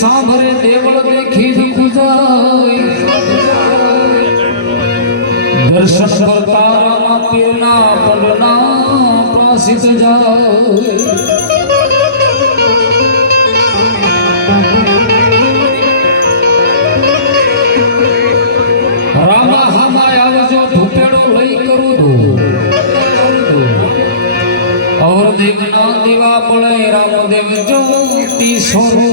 સાંભળે દેવળ દેખી દર્શન કરતા રામા પીરના પંડના પ્રાસિત જાય રામા હામાય આવજો ધૂપેડો લઈ કરું તું और देखना दीवा पड़े रामदेव ज्योति स्वरूप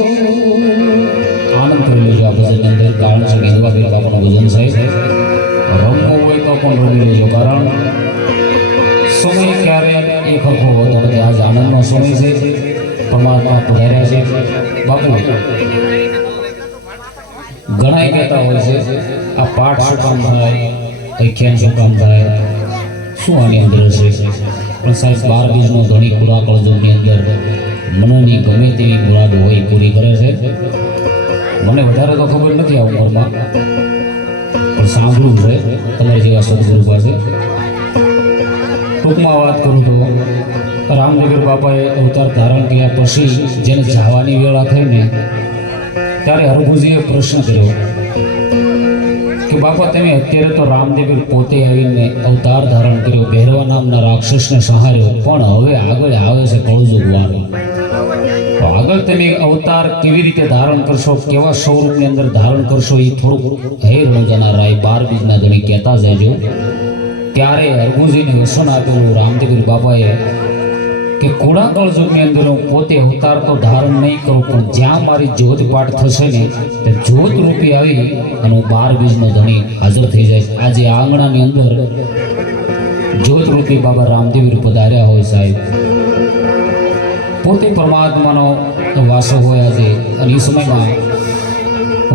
आनंद कर लीजिए भजन अंदर कारण से विधवा भी अपन भजन से रमो हुए तो अपन रमी लीजिए कारण समय क्यारे एक हको तो आज आनंद नो समय से परमात्मा पधार्या છે બાપુ ઘણાય કહેતા હોય છે આ પાઠ શું કામ થાય અખ્યાન શું કામ થાય શું આની અંદર છે પણ સાહેબ 12 બીજનો ધણી પૂરા કળજુગની અંદર મનની ગમે તેવી મુરાદ હોય પૂરી કરે છે મને વધારે તો ખબર નથી આ ઉંમરમાં પણ સાંભળ્યું છે તમારી જેવા સદગુરુ પાસે ટૂંકમાં વાત કરું તો રામનગર બાપાએ અવતાર ધારણ કર્યા પછી જેને જવાની વેળા થઈ ને ત્યારે હરભુજીએ પ્રશ્ન કર્યો કે બાપા તમે અત્યારે તો રામદેવ પોતે આવીને અવતાર ધારણ કર્યો ભૈરવા નામના રાક્ષસને સહાર્યો પણ હવે આગળ આવે છે કળજુગ વાર તો આગળ તમે અવતાર કેવી રીતે ધારણ કરશો કેવા સ્વરૂપની અંદર ધારણ કરશો એ થોડુંક હે રણોજાના રાય 12 બીજના ધણી કહેતા જજો ત્યારે હરભુજીને વસન આપેલું રામદેવ બાપાએ કે કુડા કળજુગની અંદર હું પોતે અવતાર તો ધારણ નહીં કરું પણ જ્યાં મારી જ્યોત પાઠ થશે ને તે જ્યોત રૂપી આવી અને 12 બીજનો ધણી હાજર થઈ જાય આજે આંગણાની અંદર જ્યોત રૂપી બાબા રામદેવ પધાર્યા હોય સાહેબ પોતે પરમાત્માનો વાસો હોય આજે અને એ સમયમાં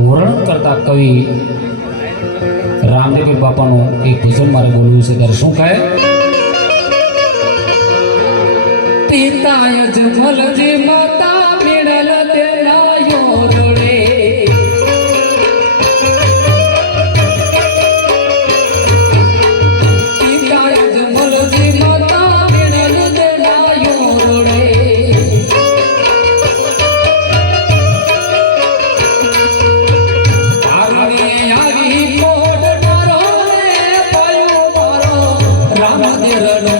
વર્ણન કરતા કવિ રામદેવ બાપાનું એક ભજન મારે બોલવું છે ત્યારે શું કહે પિતાય જમલજી માતા મેળલ તેના યોરડે પિતાય જમલજી માતા મેળલ તેના યોરડે આરને આવી કોડ મારો ને પાયો મારો રામદેરનો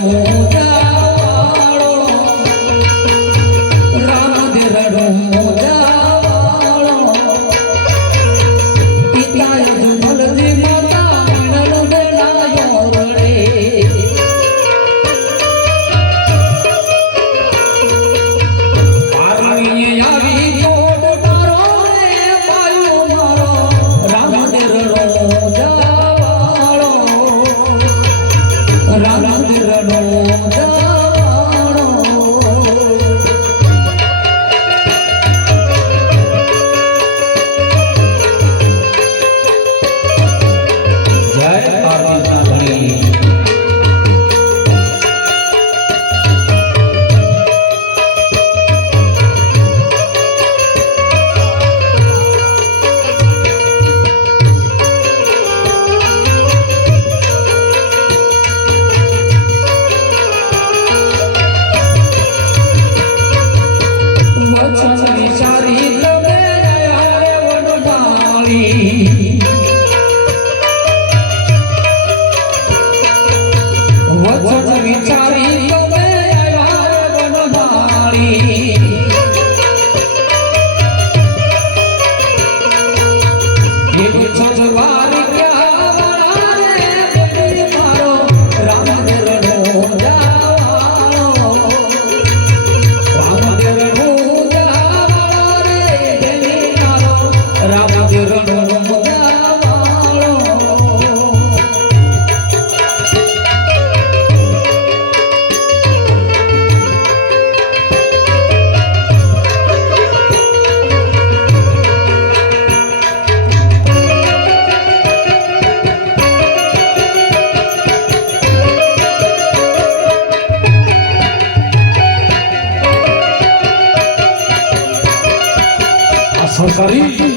સરકારી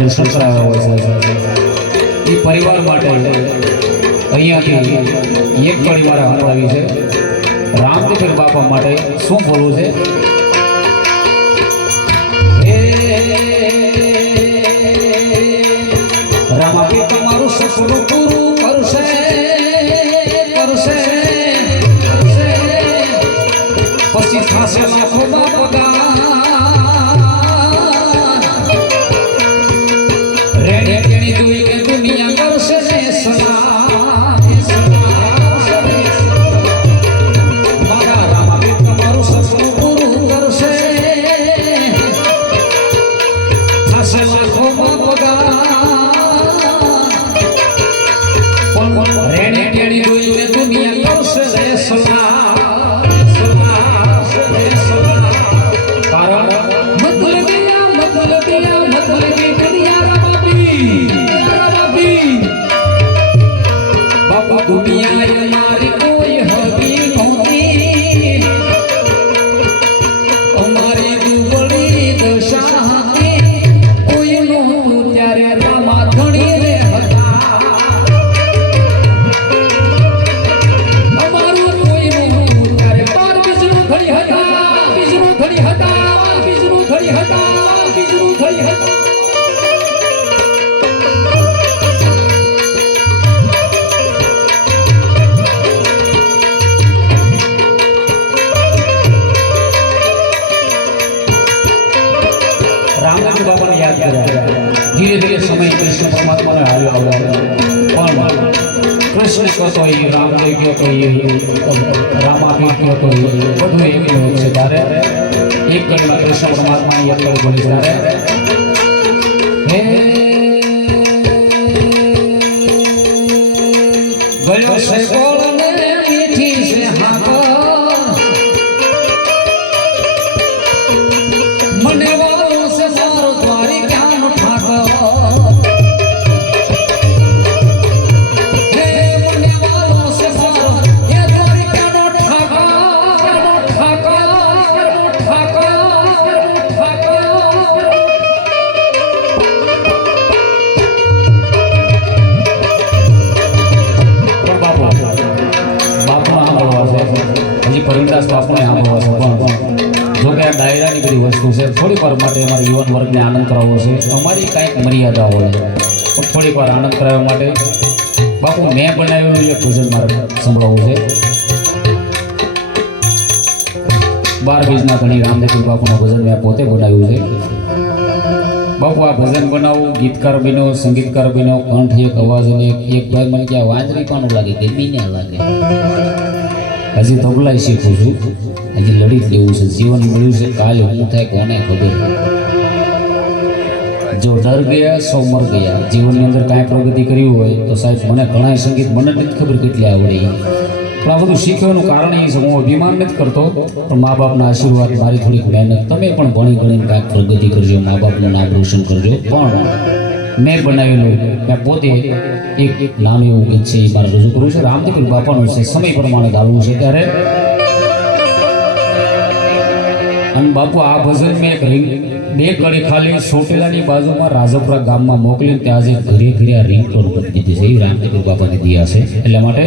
દર્શન કરાવ્યા હોય છે એ પરિવાર માટે અહીંયાથી એક કડી મારે સંભળાવી છે રામદેવ બાપા માટે શું બોલવું છે રામાપી તમારું સપનું પૂરું કરશે કરશે પછી થશે લાખો બાપા दुनिया करसे मारा रामा भी तमारू सपनु पूरू પણ કૃષ્ણ કહેતો હોય, રામદેવ કહેતો હોય, રામાપીર કહેતો હોય, બધું એકલું એક છે. તારે એક કડીમાં કૃષ્ણ પરમાત્માની એક કડી બોલી તારે હે ગયો છે બોલને મીઠી છે હાકર મને વાલો છે સારો દ્વારી ક્યાં ઠાકર પરિણદાસ બાપુને સાંભળવા છે. પણ જો કે આ ડાયરાની બધી વસ્તુ છે, થોડીક વાર માટે અમારા યુવાન વર્ગને આનંદ કરાવવો છે. અમારી કાંઈક મર્યાદા હોય પણ થોડીક વાર આનંદ કરાવવા માટે બાપુ મેં બનાવેલું એક ભજન મારે સંભળાવવું છે. 12 બીજના ધણી રામદેવ બાપુનું ભજન મેં પોતે બનાવ્યું છે. બાપુ આ ભજન બનાવવું, ગીતકાર બન્યો, સંગીતકાર બન્યો, કંઠ એક અવાજ અને એક ભાઈ મને કે વાંદરી પણ લાગે કે બીને લાગે. હજી તબલાય શીખું છું, હજી લડી જ લેવું છે. જીવન મળ્યું છે, કાલે શું થાય કોને ખબર. જો ડર ગયા સો મર ગયા. જીવનની અંદર કાંઈ પ્રગતિ કરવી હોય તો સાહેબ મને ઘણા સંગીત મને નથી ખબર કેટલી આવડે, પણ આ બધું શીખવાનું કારણ એ છે. હું અભિમાન નથી કરતો, પણ મા બાપના આશીર્વાદ, મારી થોડીક મહેનત, તમે પણ ભણી ગણીને કાંઈક પ્રગતિ કરજો, મા બાપનું નામ રોશન કરજો. પણ મેં બનાવેલું મેં પોતે એક નાનું એવું ગીત છે એ મારે રજૂ કરવું છે. રામદેવ બાપાનું છે, સમય પ્રમાણે ગાવું છે ત્યારે. અને બાપુ આ ભજન મેં એક બે કડી ખાલી સોટેલાની બાજુમાં રાજપુરા ગામમાં મોકલીને ત્યાં આજે ઘરે ઘરે આ રિંગટોન કરી દીધી છે. એ રામદેવ બાપાની દિયા છે. એટલા માટે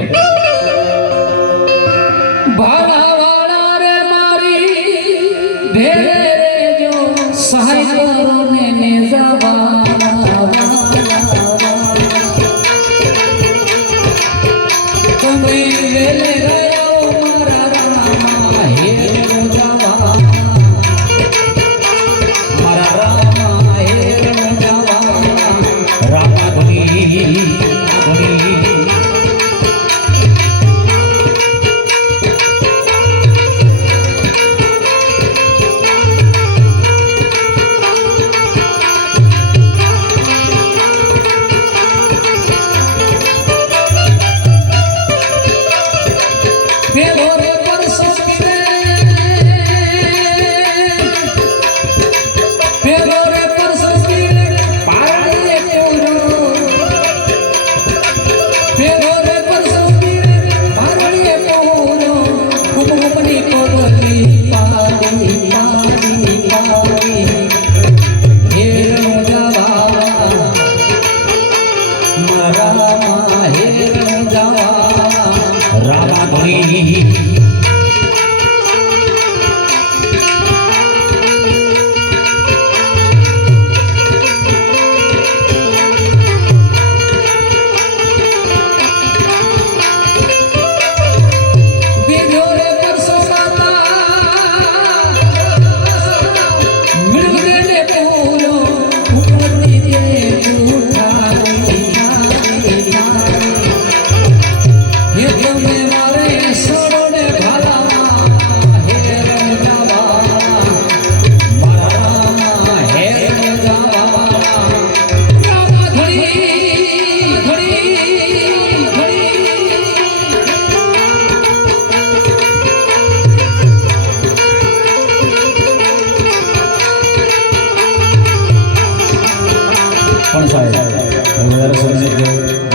ભાડાવાળા રે મારી ભેરે જો સહાય કરો ને જવા તમે વેલે ગયો મારા રામા હે જવા મારા રામા હે જવા રામા ધણી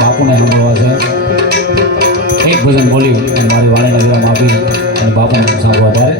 બાપુને સાંભળવા છે. એક ભજન બોલી અને મારી વાણીના વિરામ આપી અને બાપુને સાંભળવા ત્યારે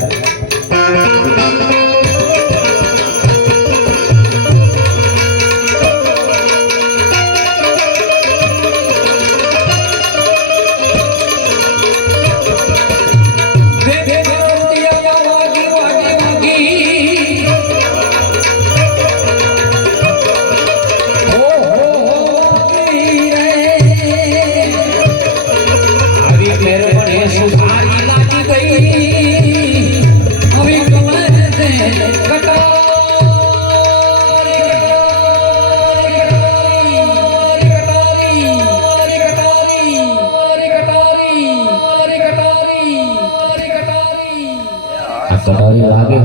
રાધે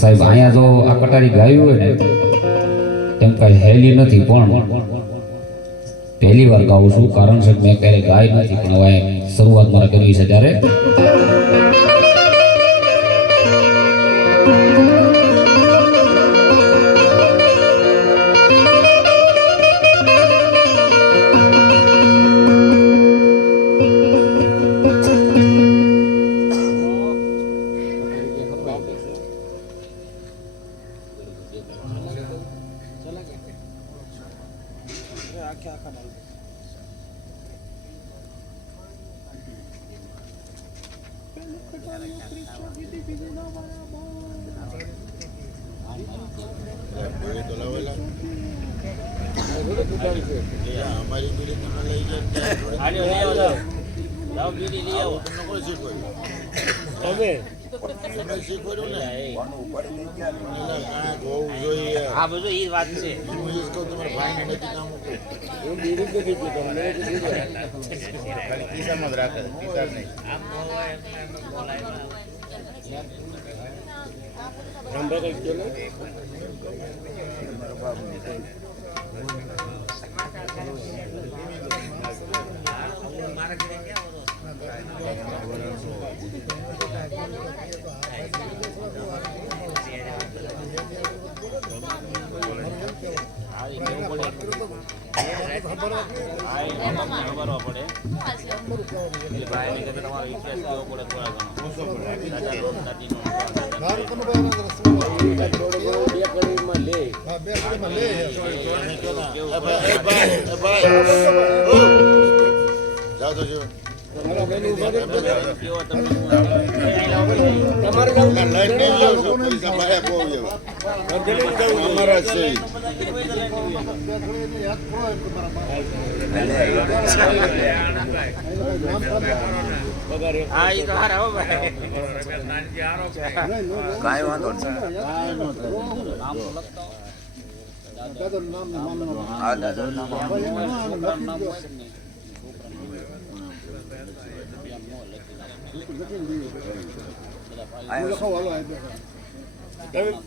સાહેબ અહીંયા જો આ કટારી ગાયું હોય ને એમ કઈ હેલી નથી, પણ પહેલી વાર ગાઉં છું, કારણ છે મેં ક્યારેય ગાય નથી, પણ હવે શરૂઆત મારે કરવી છે ત્યારે આ બધું ઈ વાત છે.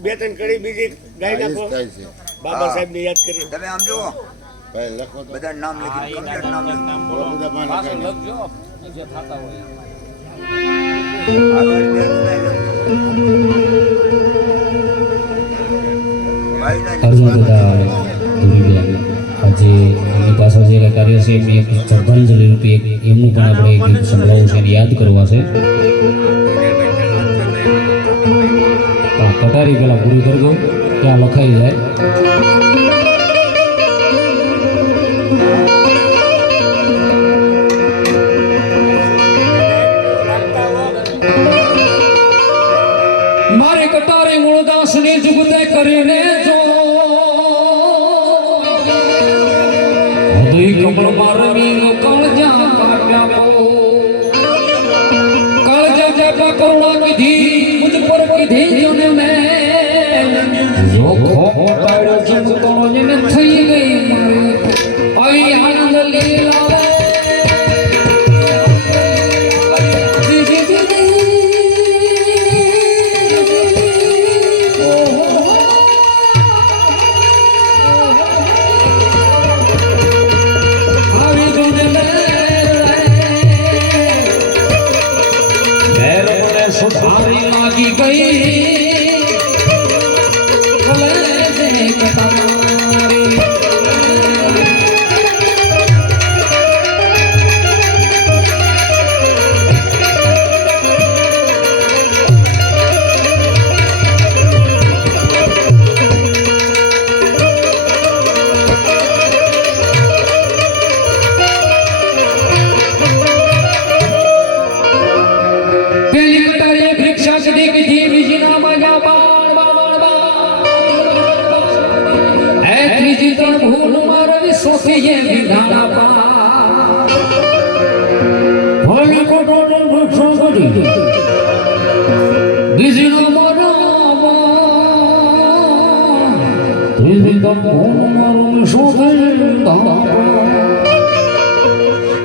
બે ત્રણ કડી બીજી ગાઈ નાખો, બાબા સાહેબ ને યાદ કરી. તમે આમ જુઓ બધા નામ લખી લખજો જે થતા હોય. અર્જુન દાદા આજે એમની પાછળ જે કાર્ય છે એમની એક શ્રદ્ધાંજલિ રૂપે એમનું પણ આપણે એક ગીત સંભળાવવું છે અને યાદ કરવા છે. કટારી પેલા પૂરી કરી દો, ત્યાં લખાઈ જાય. મારી કટારી મૂળદાસ ની જુગતે કરીને જો હૃદય કમળ મારવી કાળજા કાઢ્યા કાળજા જાપા કરુણા કીધી મુझ પર કીધી જોને મેં જો ખોટાડ્યો જગતો ને થઈ ગઈ આવી આનંદ લીલા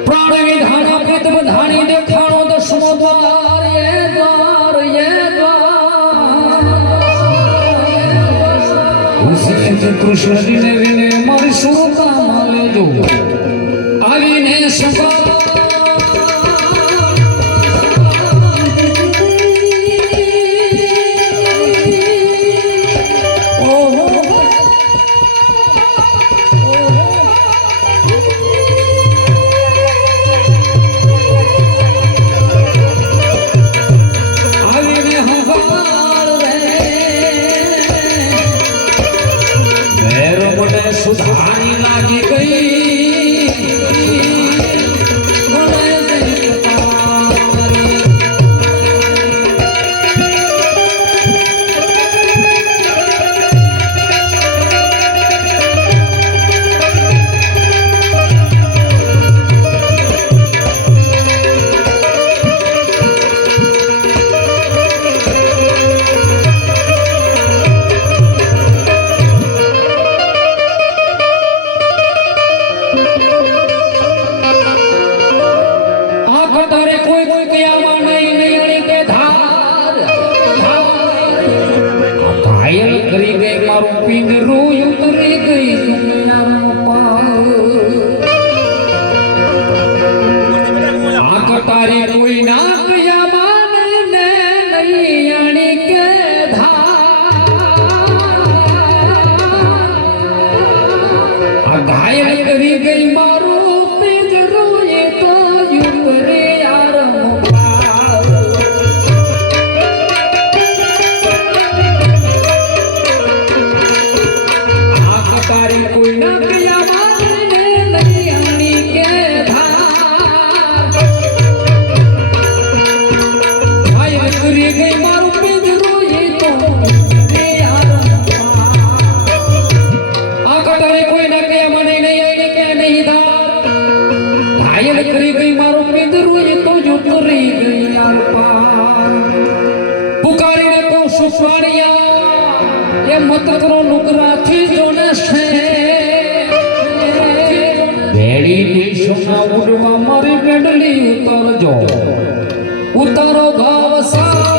પ્રાણ વિધાના પ્રીત બધાની દેખાણો દસમો દ્વાર એ દ્વાર શ્રી કૃષ્ણજીને વિને મારી સુરતામાં લેજો આવીને સભા સુધારી લાગી ગઈ કરી ગઈ મારું પિંજરું ઉતરી ગઈ આ કટારી કોઈ ના કયા માને ને નૈયાણી કે આ ઘાયલ કરી ગઈ મારું પિંજરું એ તો ઉતરી કરી ગઈ મારો પિંજરું એ તો ઉતરી ગઈ પુકારીને કહું સુફાણિયા એ મત કરો નુકરાથી જોને છે ભેડી દેશોના ઉડવા મારી પેડલી ઉતારજો ઉતારો ભાવ સા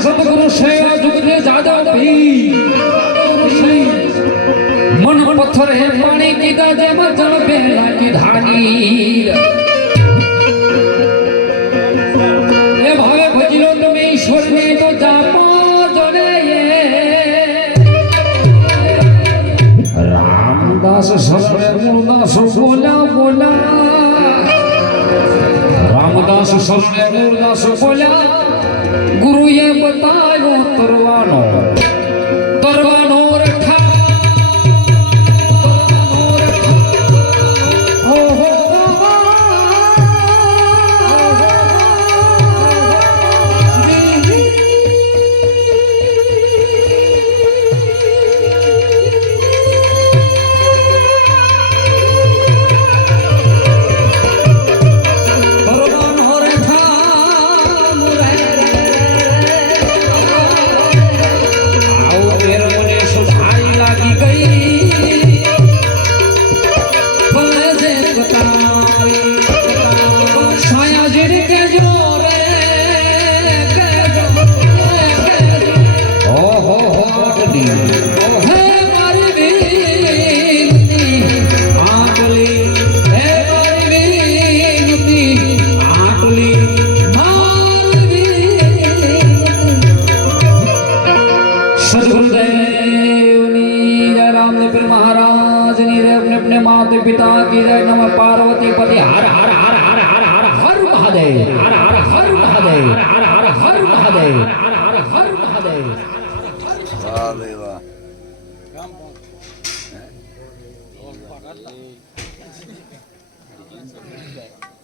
સદગુરુ સેવા જુગને જાદવ ભી મન પથ્થર હે પાણી કીધા જેમાં જળ બેલા કીધાની એ ભાવે ભજલો તમે ઈશ્વરને તો જાપો જોને રામદાસ સસરે મૂળદાસ બોલ્યા રામદાસ સસરે મૂળદાસ બોલ્યા ગુરુએ બતાવ્યો તરવાનો રખા माता पिता की जय नमः पार्वती पति हर हर हर हर हर हर हर महादेव हर